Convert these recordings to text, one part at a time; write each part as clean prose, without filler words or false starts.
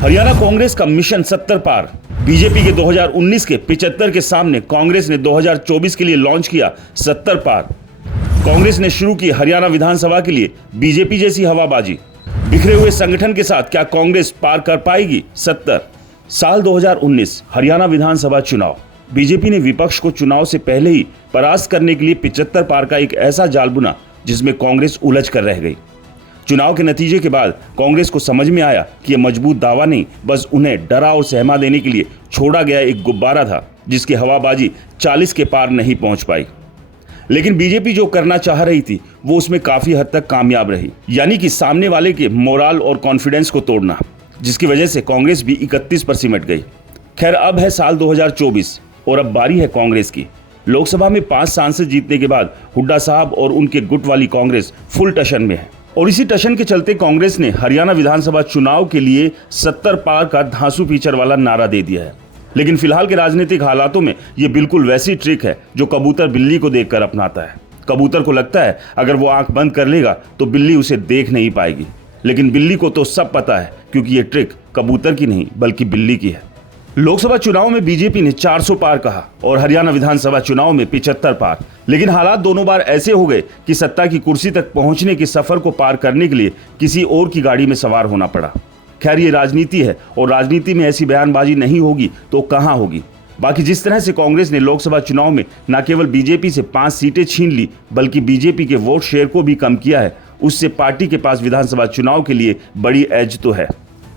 हरियाणा कांग्रेस का मिशन 70 पार। बीजेपी के 2019 के 75 के सामने कांग्रेस ने 2024 के लिए लॉन्च किया 70 पार। कांग्रेस ने शुरू की हरियाणा विधानसभा के लिए बीजेपी जैसी हवाबाजी। बिखरे हुए संगठन के साथ क्या कांग्रेस पार कर पाएगी 70? साल 2019 हरियाणा विधानसभा चुनाव। बीजेपी ने विपक्ष को चुनाव से पहले ही परास्त करने के लिए 75 पार का एक ऐसा जाल बुना जिसमें कांग्रेस उलझ कर रह गई। चुनाव के नतीजे के बाद कांग्रेस को समझ में आया कि यह मजबूत दावा नहीं, बस उन्हें डरा और सहमा देने के लिए छोड़ा गया एक गुब्बारा था जिसकी हवाबाजी 40 के पार नहीं पहुंच पाई। लेकिन बीजेपी जो करना चाह रही थी वो उसमें काफी हद तक कामयाब रही, यानी कि सामने वाले के मोराल और कॉन्फिडेंस को तोड़ना, जिसकी वजह से कांग्रेस भी 31 पर सिमट गई। खैर, अब है साल 2024 और अब बारी है कांग्रेस की। लोकसभा में 5 सांसद जीतने के बाद हुड्डा साहब और उनके गुट वाली कांग्रेस फुल टशन में है और इसी टशन के चलते कांग्रेस ने हरियाणा विधानसभा चुनाव के लिए 70 पार का धांसू फीचर वाला नारा दे दिया है। लेकिन फिलहाल के राजनीतिक हालातों में यह बिल्कुल वैसी ट्रिक है जो कबूतर बिल्ली को देखकर अपनाता है। कबूतर को लगता है अगर वो आंख बंद कर लेगा तो बिल्ली उसे देख नहीं पाएगी, लेकिन बिल्ली को तो सब पता है क्योंकि ये ट्रिक कबूतर की नहीं बल्कि बिल्ली की है। लोकसभा चुनाव में बीजेपी ने 400 पार कहा और हरियाणा विधानसभा चुनाव में 75 पार। लेकिन हालात दोनों बार ऐसे हो गए कि सत्ता की कुर्सी तक पहुंचने के सफर को पार करने के लिए किसी और की गाड़ी में सवार होना पड़ा। खैर, ये राजनीति है और राजनीति में ऐसी बयानबाजी नहीं होगी तो कहां होगी। बाकी जिस तरह से कांग्रेस ने लोकसभा चुनाव में न केवल बीजेपी से 5 सीटें छीन ली बल्कि बीजेपी के वोट शेयर को भी कम किया है, उससे पार्टी के पास विधानसभा चुनाव के लिए बड़ी एज तो है,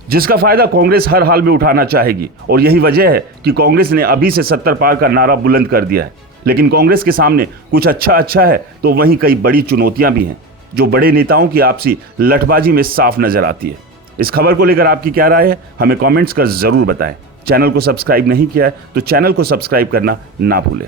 जिसका फायदा कांग्रेस हर हाल में उठाना चाहेगी। और यही वजह है कि कांग्रेस ने अभी से 70 पार का नारा बुलंद कर दिया है। लेकिन कांग्रेस के सामने कुछ अच्छा है तो वहीं कई बड़ी चुनौतियां भी हैं जो बड़े नेताओं की आपसी लठबाजी में साफ नजर आती है। इस खबर को लेकर आपकी क्या राय है, हमें कमेंट्स कर जरूर बताएं। चैनल को सब्सक्राइब नहीं किया है तो चैनल को सब्सक्राइब करना ना भूलें।